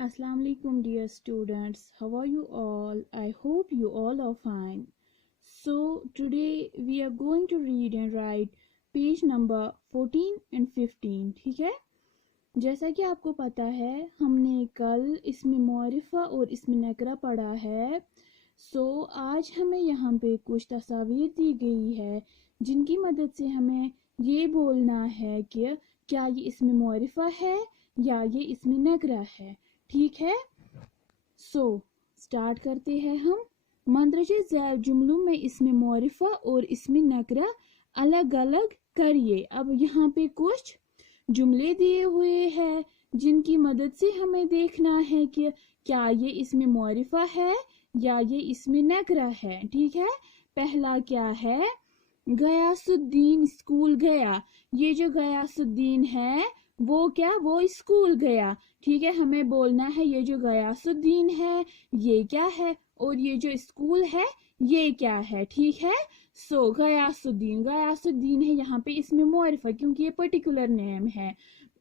Assalamu alaikum dear students, how are you all? I hope you all are fine. So today we are going to read and write page number 14 and 15, ठीक है? जैसा कि आपको पता है हमने कल इसमें मौरिफा और इसमें नकरा पढ़ा है। आज हमें यहाँ पे कुछ तस्वीर दी गई है जिनकी मदद से हमें ये बोलना है कि क्या ये इसमें मौरिफा है या ये इसमें नकरा है, ठीक है। स्टार्ट करते हैं हम। मंदरजे ज़ैल जुमलों में इसमें मौरिफा और इसमें नकरा अलग अलग करिए। अब यहाँ पे कुछ जुमले दिए हुए हैं जिनकी मदद से हमें देखना है कि क्या ये इसमें मौरिफा है या ये इसमें नकरा है, ठीक है। पहला क्या है, गयासुद्दीन स्कूल गया। ये जो गयासुद्दीन है वो क्या, वो स्कूल गया, ठीक है। हमें बोलना है ये जो गयासुद्दीन है ये क्या है और ये जो स्कूल है ये क्या है, ठीक है। गयासुद्दीन है यहाँ पे इसमें मौरिफा क्योंकि ये पर्टिकुलर नेम है।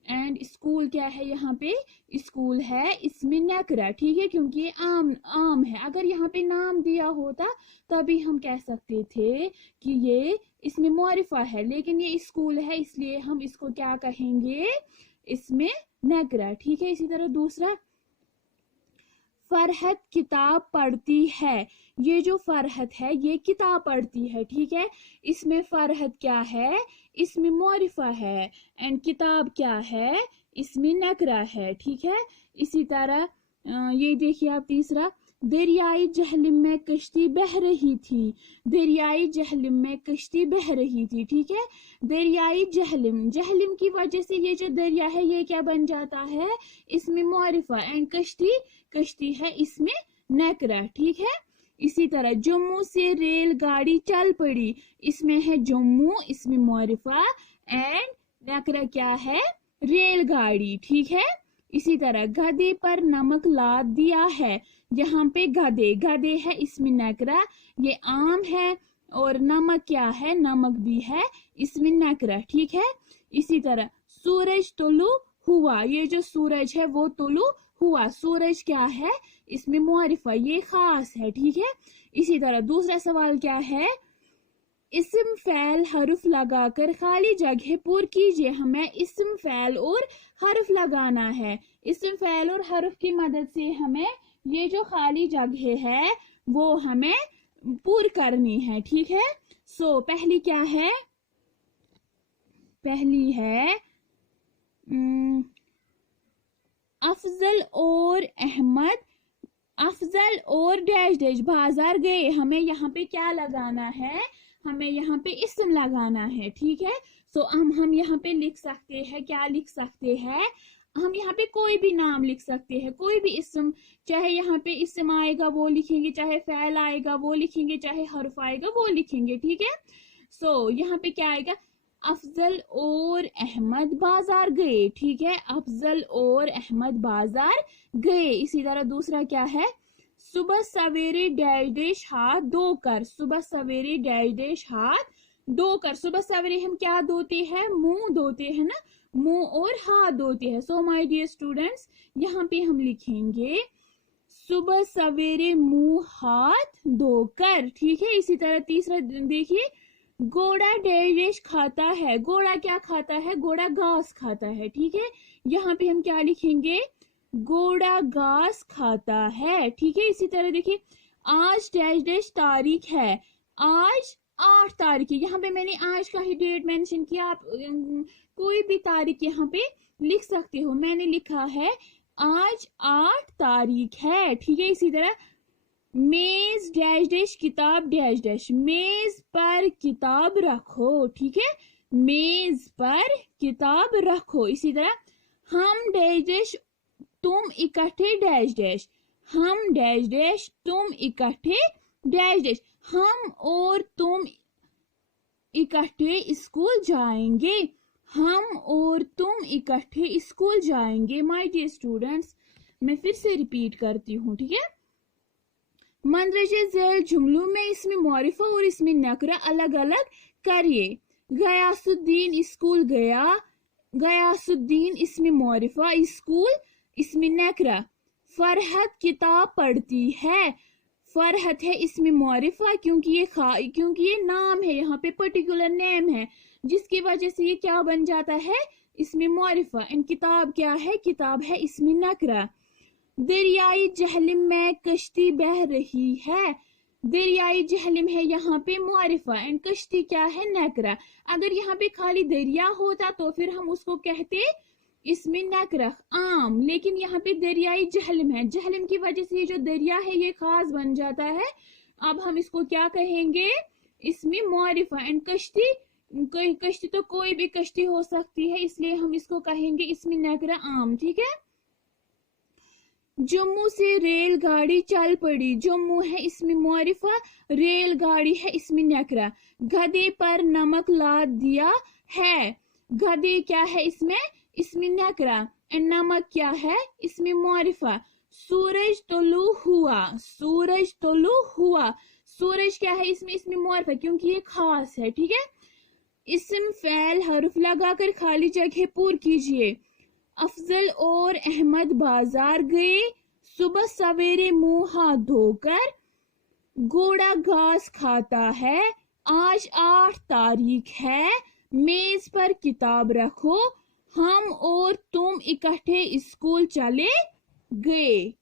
एंड स्कूल क्या है, यहाँ पे स्कूल है इसमें नकरा, ठीक है, क्योंकि ये आम है। अगर यहाँ पे नाम दिया होता तभी हम कह सकते थे कि ये इसमें मौरिफा है, लेकिन ये स्कूल है इसलिए हम इसको क्या कहेंगे, इसमें नकरा, ठीक है। इसी तरह दूसरा, फरहत किताब पढ़ती है। ये जो फरहत है ये किताब पढ़ती है, ठीक है। इसमें फरहत क्या है, इसमें मौरिफा है। एंड किताब क्या है, इसमें नकरा है, ठीक है। इसी तरह ये देखिए आप तीसरा, दरियाई जहलिम में कश्ती बह रही थी। दरियाई जहलिम में कश्ती बह रही थी, ठीक है। दरियाई जहलिम की वजह से ये जो दरिया है ये क्या बन जाता है, इसमें मौरिफा। एंड कश्ती है इसमें नकरा, ठीक है। इसी तरह जम्मू से रेलगाड़ी चल पड़ी। इसमें है जम्मू, इसमें मौरिफा एंड नकरा क्या है, रेलगाड़ी, ठीक है। इसी तरह गधे पर नमक लाद दिया है। यहाँ पे गधे है इसमें नकरा, ये आम है। और नमक क्या है, नमक भी है इसमें नकरा, ठीक है। इसी तरह सूरज तुलू हुआ। ये जो सूरज है वो तुलू हुआ। सूरज क्या है, इसमें मौरिफा, ये खास है, ठीक है। इसी तरह दूसरा सवाल क्या है, इस्म फैल हर्फ लगाकर खाली जगह पूर कीजिए। हमें इस्म फैल और हर्फ लगाना है। इस्म फैल और हर्फ की मदद से हमें ये जो खाली जगह है वो हमें पूर करनी है, ठीक है। पहली क्या है, पहली है अफजल और अहमद, अफजल और डैश डैश बाजार गए। हमें यहाँ पे क्या लगाना है, हमें यहाँ पे इस्म लगाना है, ठीक है। हम यहाँ पे लिख सकते हैं, क्या लिख सकते हैं, हम यहाँ पे कोई भी नाम लिख सकते हैं, कोई भी इस्म, चाहे यहाँ पे इस्म आएगा वो लिखेंगे, चाहे फैल आएगा वो लिखेंगे, चाहे हर्फ आएगा वो लिखेंगे, ठीक है। यहाँ पे क्या आएगा, अफजल और अहमद बाजार गए, ठीक है। अफजल और अहमद बाजार गए। इसी तरह दूसरा क्या है, सुबह सवेरे डैश डैश हाथ धोकर। सुबह सवेरे डैश डैश हाथ धोकर। सुबह सवेरे हम क्या धोते हैं, मुंह धोते हैं ना, मुंह और हाथ धोते हैं। माय डियर स्टूडेंट्स, यहाँ पे हम लिखेंगे सुबह सवेरे मुंह हाथ धोकर, ठीक है। इसी तरह तीसरा देखिए, घोड़ा डैश डैश खाता है। घोड़ा क्या खाता है, घोड़ा घास खाता है, ठीक है। यहाँ पे हम क्या लिखेंगे, घोड़ा घास खाता है, ठीक है। इसी तरह देखिए, आज डैश डैश तारीख है। आज 8 तारीख है। यहाँ पे मैंने आज का ही डेट मेंशन किया, आप कोई भी तारीख यहाँ पे लिख सकते हो। मैंने लिखा है आज 8 तारीख है, ठीक है। इसी तरह मेज डैश डैश किताब डैश डैश, मेज पर किताब रखो, ठीक है। मेज पर किताब रखो। इसी तरह हम डैश डैश तुम इकट्ठे डैश डैश, हम डैश डैश तुम इकट्ठे डैश डैश, हम और तुम इकट्ठे स्कूल जाएंगे। हम और तुम इकट्ठे स्कूल जाएंगे। माय डियर स्टूडेंट्स, मैं फिर से रिपीट करती हूँ, ठीक है। मंदरजे ज़ैल जुमलों में इसमें मौरिफा और इसमें नकरा अलग अलग करिए। गयासुद्दीन स्कूल गया, गयासुद्दीन इसमें मौरिफा, स्कूल इसमें नकरा। फरहत किताब पढ़ती है। फरहत है इसमें मौरिफा, क्योंकि ये नाम है, यहाँ पे पर्टिकुलर नेम है, जिसकी वजह से ये क्या बन जाता है, इसमें मौरिफा। एंड किताब क्या है, किताब है इसमें नकरा। दरियाई जहलिम में कश्ती बह रही है। दरियाई जहलिम है यहाँ पे मौरिफा एंड कश्ती क्या है, नकरा। अगर यहाँ पे खाली दरिया होता तो फिर हम उसको कहते इसमें नकरा आम, लेकिन यहाँ पे दरियाई जहलिम है, जहलिम की वजह से ये जो दरिया है ये खास बन जाता है। अब हम इसको क्या कहेंगे, इसमें मौरिफा। एंड कश्ती, कश्ती तो कोई भी कश्ती हो सकती है, इसलिए हम इसको कहेंगे इसमें नकरा आम। ठीक है। जम्मू से रेलगाड़ी चल पड़ी। जम्मू है इसमें मौरिफा, रेलगाड़ी है इसमें नकरा। गधे पर नमक लाद दिया है। गधे क्या है इसमें नकरा एंड नमक क्या है इसमें मौरिफा। सूरज तुलू हुआ। सूरज तुलू हुआ, सूरज क्या है इसमें मौरिफा, क्योंकि ये खास है। ठीक है। इसम फैल हर्फ लगाकर खाली जगह पूर कीजिए। अफजल और अहमद बाजार गए। सुबह सवेरे मुंह हाथ धोकर। घोड़ा घास खाता है। आज 8 तारीख है। मेज पर किताब रखो। हम और तुम इकट्ठे स्कूल चले गए।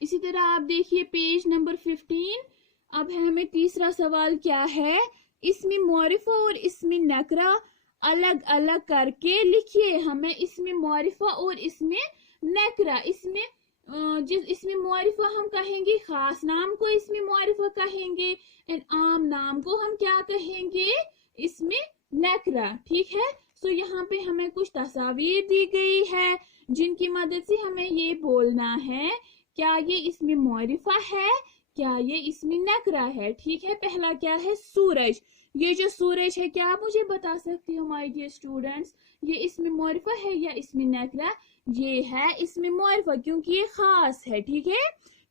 इसी तरह आप देखिए पेज नंबर 15। अब है हमें तीसरा सवाल क्या है, इसमें मौरिफा और इसमें नकरा अलग अलग करके लिखिए। हमें इसमें मौरिफा और इसमें नकरा, इसमें मौरिफा हम कहेंगे खास नाम को इसमें मौरिफा कहेंगे, एंड आम नाम को हम क्या कहेंगे, इसमें नकरा। ठीक है। सो यहाँ पे हमें कुछ तस्वीर दी गई है जिनकी मदद से हमें ये बोलना है क्या ये इसमें मौरिफा है, क्या ये इसमें नकरा है। ठीक है। पहला क्या है, सूरज। ये जो सूरज है क्या आप मुझे बता सकते हो माय डियर स्टूडेंट्स, ये इसमें मौरिफा है या इसमें नकरा? ये है इसमें मौरिफा, क्योंकि ये खास है। ठीक है।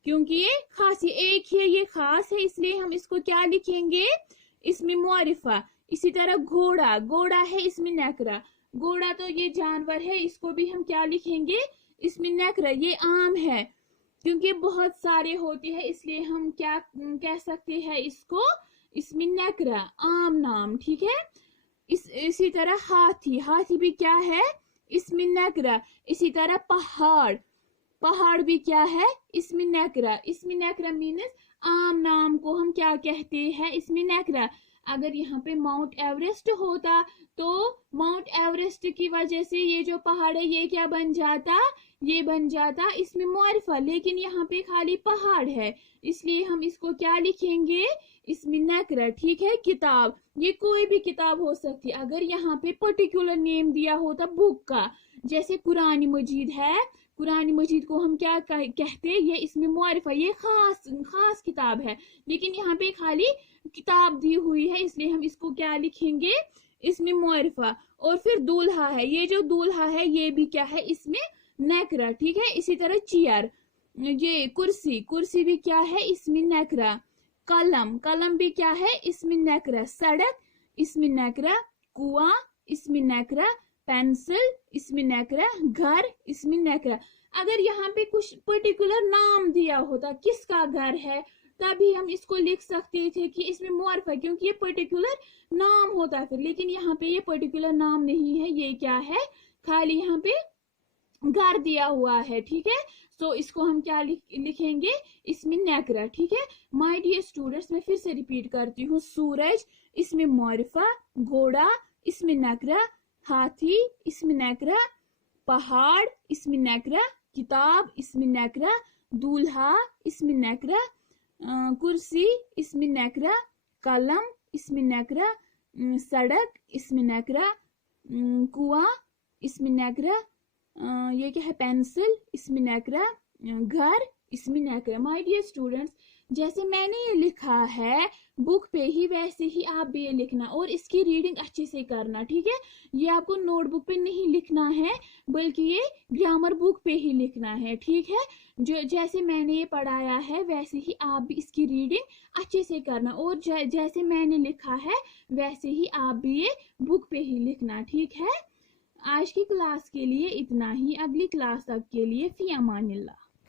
क्योंकि ये खास, ये एक ही है, ये खास है, इसलिए हम इसको क्या लिखेंगे, इसमें मौरिफा। इसी तरह घोड़ा, घोड़ा है इसमें नकरा। घोड़ा तो ये जानवर है, इसको भी हम क्या लिखेंगे, इसमें नकरा। ये आम है, क्योंकि बहुत सारे होते हैं, इसलिए हम क्या कह सकते हैं इसको, इसमें नकरा, आम नाम। ठीक है। इसी तरह हाथी, हाथी भी क्या है, इसमें नकरा। इसी तरह पहाड़, पहाड़ भी क्या है, इसमें नकरा। इसमें नकरा मीन्स आम नाम को हम क्या कहते हैं, इसमें नकरा। अगर यहाँ पे माउंट एवरेस्ट होता तो माउंट एवरेस्ट की वजह से ये जो पहाड़ है ये क्या बन जाता, ये बन जाता इसमें मौरिफा, लेकिन यहाँ पे खाली पहाड़ है, इसलिए हम इसको क्या लिखेंगे, इसमें नकरा। ठीक है। किताब, ये कोई भी किताब हो सकती है। अगर यहाँ पे पर्टिकुलर नेम दिया होता बुक का, जैसे कुरान मजीद है, कुरान मजीद को हम क्या कहते हैं, ये इसमें मौरिफा, ये खास किताब है, लेकिन यहाँ पे खाली किताब दी हुई है, इसलिए हम इसको क्या लिखेंगे, इसमें मौरिफा। और फिर दूल्हा है, ये जो दूल्हा है ये भी क्या है, इसमें नकरा। ठीक है। इसी तरह चेयर, ये कुर्सी, कुर्सी भी क्या है, इसमें नकरा। कलम, कलम भी क्या है, इसमें नकरा। सड़क, इसमें नकरा। कुआं, इसमें नकरा। पेंसिल, इसमें नकरा। घर, इसमें नकरा। अगर यहाँ पे कुछ पर्टिकुलर नाम दिया होता किसका घर है, तभी हम इसको लिख सकते थे कि इसमें मौरिफा, क्योंकि ये पर्टिकुलर नाम होता है। लेकिन यहाँ पे ये पर्टिकुलर नाम नहीं है, ये क्या है, खाली यहाँ पे घर दिया हुआ है। ठीक है। सो इसको हम क्या लिखेंगे, इसमें नकरा। ठीक है। माय डियर स्टूडेंट्स, मैं फिर से रिपीट करती हूँ, सूरज इसमें मौरिफा, घोड़ा इसमें नकरा, हाथी इसमें नकरा, पहाड़ इसमें नकरा, किताब इसमें नकरा, दूल्हा इसमें नकरा, कुर्सी इसमें नकरा, कलम इसमें नकरा, सड़क इसमें नकरा, कुआं इसमें नकरा, ये क्या है, पेंसिल इसमें नकरा, घर इसमें नकरा। माय डियर स्टूडेंट्स, जैसे मैंने ये लिखा है बुक पे ही वैसे ही आप भी ये लिखना और इसकी रीडिंग अच्छे से करना। ठीक है। ये आपको नोटबुक पे नहीं लिखना है, बल्कि ये ग्रामर बुक पे ही लिखना है। ठीक है। जो जैसे मैंने ये पढ़ाया है वैसे ही आप भी इसकी रीडिंग अच्छे से करना, और जैसे मैंने लिखा है वैसे ही आप भी ये बुक पे ही लिखना। ठीक है। آج کی کلاس کے لیے اتنا ہی. اگلی کلاس تک کے لیے فی امان اللہ.